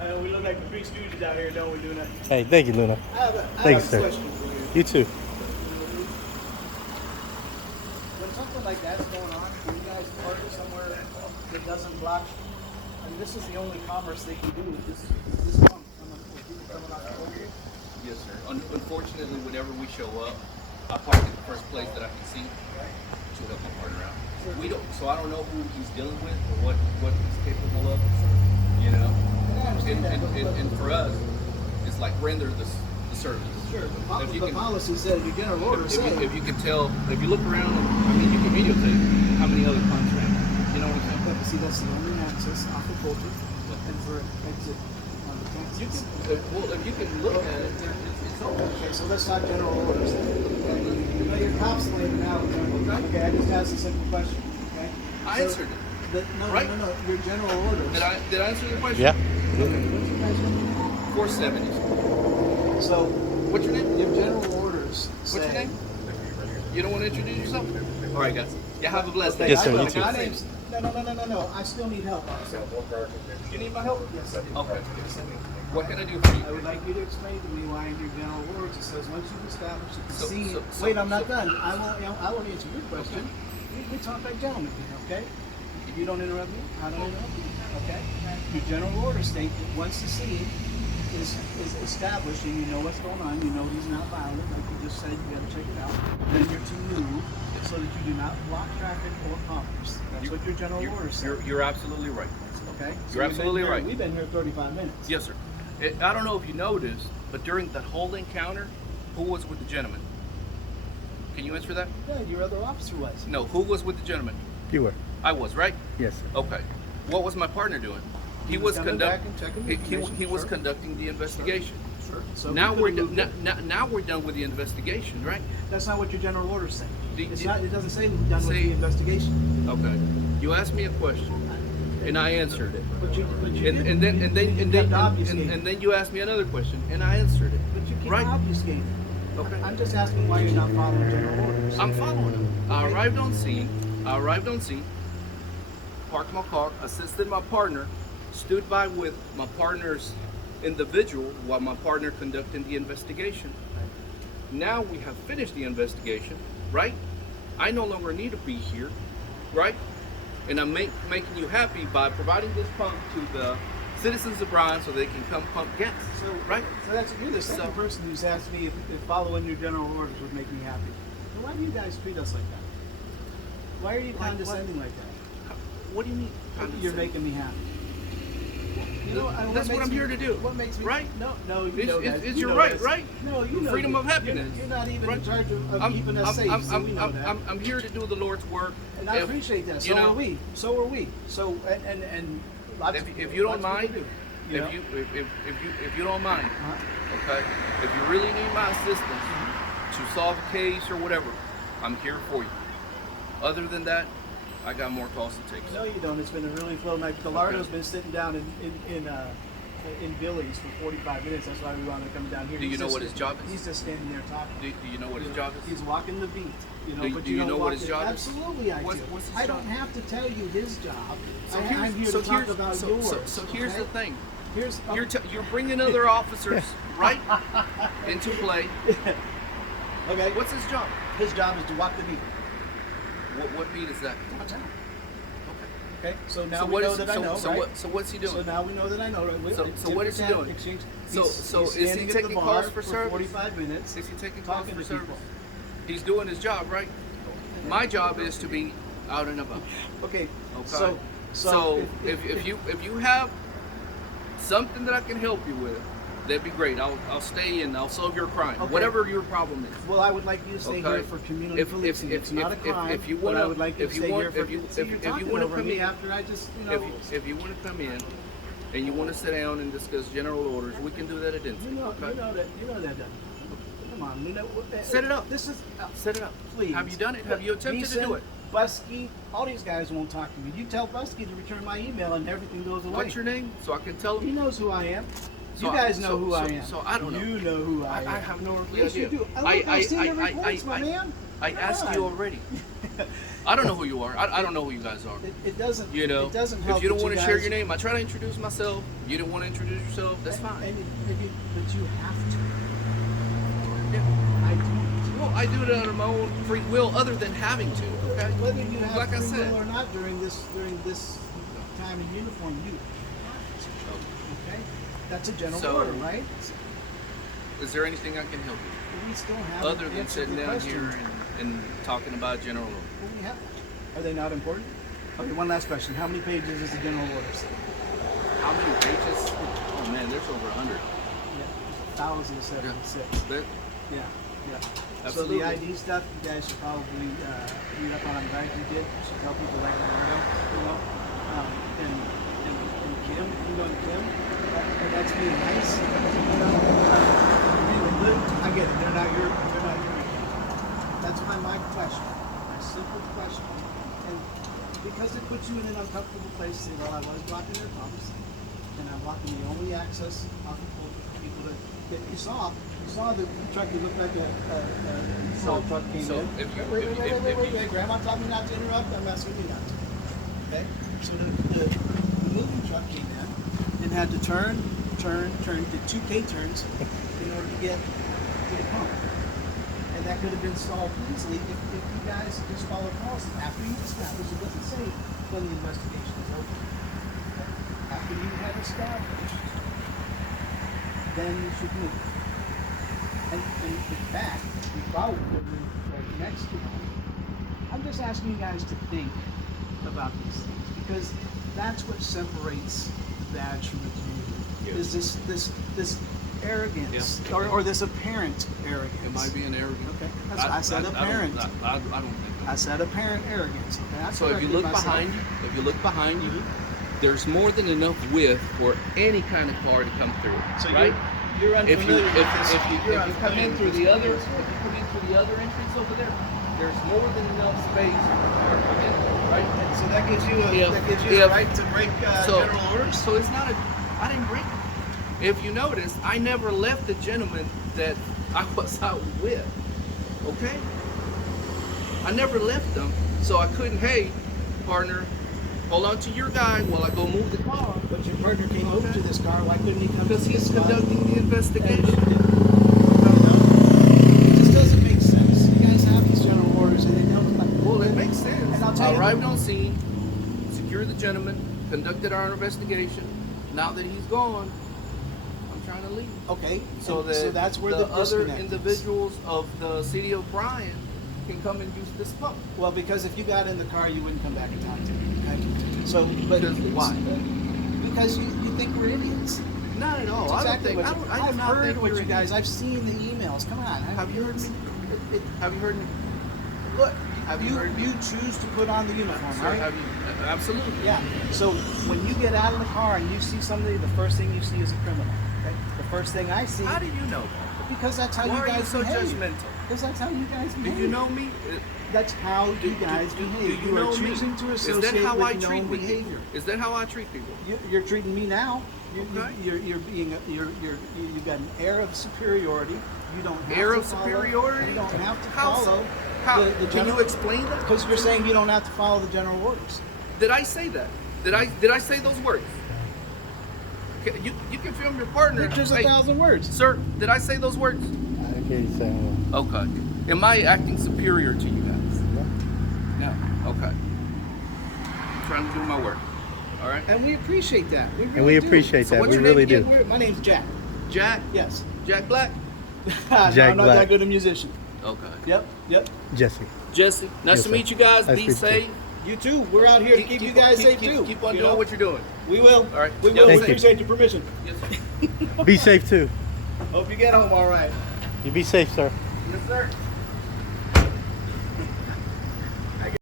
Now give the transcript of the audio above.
We look like the three stooges out here, don't we, Luna? Hey, thank you, Luna. I have a sir. question for you. You too. When something like that's going on, can you guys park it somewhere that doesn't block? And this is the only commerce they can do with this pump. People coming out the road. Yes, sir. Unfortunately, whenever we show up, I park at the first place that I can see to help my partner out. We don't, so I don't know who he's dealing with or what he's capable of. You know, and for us, it's like render the service. Sure, If you the can- policy says you general order say. If you can tell, if you look around, I mean, you can videotape how many other contracts. You know what I'm saying? But see, that's the only access off of Fulton and for exit on the Texas. You can, well, if you can look at it, it's open. Okay, so let's not general orders then. Okay? You know, your cops laying it out. Okay, I just asked a simple question. Okay? I answered it. No, Right? no, your general orders. Did I answer the question? Yeah. Okay, what's your guys' name? 470s. So, What's your name? your general orders say. What's your name? You don't want to introduce yourself? All right, guys. Yeah, have a blessed day. Yes, sir, I you will. too. My name's, no. I still need help. Also. You need my help? Yes, I do. Okay. Yes, I do. What can I do for I you? would like you to explain to me why in your general orders it says once you've established the So- scene. so- Wait, I'm not so- done. I will answer your question. We talk like gentlemen here, okay? If you don't interrupt me, I don't interrupt you, okay? Your general order state that once the scene is established and you know what's going on, you know he's not violent, like you just said, you gotta check it out. Then you're to move so that you do not block traffic or commerce. That's what your general order says. You're absolutely right. Okay? You're we've been absolutely here- right. We've been here 35 minutes. Yes, sir. I don't know if you noticed, but during that whole encounter, who was with the gentleman? Can you answer that? Yeah, your other officer was. No, who was with the gentleman? You were. I was, right? Yes, sir. Okay. What was my partner doing? He was coming back and checking the information, he was sure. conducting the investigation. Sure. So Now we we're could've done. moved it. Now we're done with the investigation, right? That's not what your general orders say. The- It's the- not. It doesn't say we're done with Say- the investigation. Okay. You asked me a question, and I answered it. But you And didn't. then You kept obfuscating. and then you asked me another question, and I answered it. But you keep Right? obfuscating. Okay. I'm just asking why you're not following general orders. I'm following him. I arrived on scene. Parked my car, assisted my partner, stood by with my partner's individual while my partner conducted the investigation. Now we have finished the investigation, right? I no longer need to be here, right? And I'm making you happy by providing this pump to the citizens of Byran so they can come pump gas, So right? So that's you're the second So- person who's asked me if following your general orders would make me happy. So why do you guys treat us like that? Why are you Like condescending like that? What do you mean? You're making me happy. You know, That's what makes I'm me- here to do, What makes me right? No, you It's- know it's- that. it's You your know right, this. right? No, you know Freedom that. of happiness. You're not even Right? in charge of keeping us safe, so we know that. I'm here to do the Lord's work. And I appreciate that. you So know, are we. So are we. So and lots If you don't lots of mind, people do, know? if you don't mind, Uh-huh. okay. If you really need my assistance to solve a case or whatever, I'm here for you. Other than that, I got more calls to take. No, you don't. It's been a really flow night. Gallardo's been sitting down in Billy's for 45 minutes. That's why we wound up coming down here. Do you He's know just- what his job is? He's just standing there talking. Do you know what his You job know, is? He's walking the beat. You know, Do- but do you you don't know what walk his it. job is? Absolutely, I What's- do. what's his I job? don't have to tell you his job. So I'm here to talk about yours. So here's okay? the thing. Here's You're bringing other officers right into play. okay. What's his job? His job is to walk the beat. What beat is that? Downtown. Okay. Okay. So now So we what know is that I know, so right? what so what's he doing? So now we know that I know. Right? So what is he doing? Exchange. So- He's so is he standing at the taking bar calls for for service? 45 minutes. Is he taking calls talking for to service? people. He's doing his job, right? My job is to be out and about. Okay. Okay. So if you have something that I can help you with, that'd be great. I'll stay and I'll solve your crime, Okay. whatever your problem is. well, I would like you to stay Okay. here for community policing. It's not a crime. if you but wanna- I would like you if to you stay want- here for. if you- see, if- you're if you talking wanna over come me in- after I just If you want to come in and you want to sit down and discuss general orders, we can do that at you Instant. know Okay. you know that. Come on, we know. Set it up. This is Set it up. please. Have you done it? Have you attempted to do it? Busky, all these guys won't talk to me. You tell Busky to return my email and everything goes away. What's your name? So I can tell He him. knows who I am. So You guys I- know who I am. So I don't know. You know who I am. I have no Yes, idea. you do. I've seen the reports, my man. I asked you already. I don't know who you are. I don't know who you guys are. It doesn't. You know, It doesn't help. if you don't that want to share guys- your name, I try to introduce myself. You don't want to introduce yourself. That's fine. But you have to. Yeah. I don't. Well, I do it out of my own free will, other than having to. Okay. Whether you have Like I free said. will or not during this time in uniform, you have to. Okay. That's a general So- order, right? Is there anything I can help you We still have with, other than sitting down here and talking about general order? Well, we have. Are they not important? Okay. One last question. How many pages is the general order? How many pages? Oh man, there's over 100. Yeah. 1,076. That, Yeah. Yeah. Absolutely. So the ID stuff, you guys should probably read up on. I'm glad you did. You should tell people like Leonardo, you know, and Kim, you know Kim. That's being nice, you know. Anyway, good. I get it. They're not your. That's my question. My simple question. And because it puts you in an uncomfortable place, say, well, I was blocking their pumps, and I'm blocking the only access off the pole for people that you saw the truck. You looked like a truck came so in. if you- Wait. Grandma told me not to interrupt. I'm asking you not to. Okay. So the moving truck came in and had to turn, did 2 K-turns in order to get to the pump. And that could have been solved easily if you guys just followed policy. After you established, it doesn't say when the investigation is over. Okay? After you had established, then you should move. And in fact, we probably would move next to them. I'm just asking you guys to think about these things, because that's what separates the badge from the community. Yes. Is this arrogance, or this apparent arrogance. am I being arrogant? Okay. I said apparent. I don't think. I said apparent arrogance. Okay. I So if you corrected look myself. behind you, there's more than enough width for any kind of car to come through. So right? you're If you unfamiliar with this. if you You're come in unfamiliar through with the this. other entrance over there, there's more than enough space for the car to come in, right? And so that gives you If- the right to break So- general orders. So it's not I didn't break it. If you notice, I never left the gentleman that I was out with. Okay? I never left them, so I couldn't, hey, partner, hold on to your guy while I go move the car. But your partner came over to this car. Why couldn't he come? Because to he's this spot? conducting the investigation. It just doesn't make sense. You guys have these general orders, and they don't. Well, it makes sense. And I'll tell I you- arrived on scene, secured the gentleman, conducted our investigation. Now that he's gone, I'm trying to leave. Okay, So and that so that's where the other disconnect is. individuals of the city of Byran can come and use this pump. Well, because if you got in the car, you wouldn't come back and talk to me. Okay? So, but Because why? Because you think we're idiots. Not at all. That's I don't exactly think. what you, I do I've not heard think what you're you an guys. idiot. I've seen the emails. Come on. Have you heard me? Have you heard me? Look, Have you heard me? you choose to put on the uniform, Sir, right? have you? Absolutely. Yeah. So when you get out of the car and you see somebody, the first thing you see is a criminal. Okay. The first thing I see. How do you know? Because that's how Why you are guys you so behave. judgmental? Because that's how you guys behave. Did you know me? That's how you guys behave. Do you are know me? choosing to Is associate that how I with treat known people? behavior. Is that how I treat people? You're treating me now. Okay. You've got an air of superiority. You don't have Air to of follow, superiority? You don't have to How so? follow How? the Can general. you explain that? Because you're saying you don't have to follow the general orders. Did I say that? Did I say those words? You can film your partner. Pictures Hey, 1,000 words. Sir, did I say those words? I hear you saying Okay. Am I acting superior to you guys? that. No. Okay. I'm trying to do my work. All right. And we appreciate that. We really And we do. appreciate So that. what's We your really name do. again? My name's Jack. Jack. Yes. Jack Black. No, Jack I'm not Black. that good a musician. Okay. Yep. Jesse. Jesse, nice Yes, to sir. meet you guys. Nice Be to meet you. safe. You too. We're out here to keep you guys safe too. Keep on you doing know? what you're doing. We will. All right. We Yep. will. Thank We you. appreciate your permission. Yes, sir. Be safe too. Hope you get home all right. You be safe, sir. Yes, sir.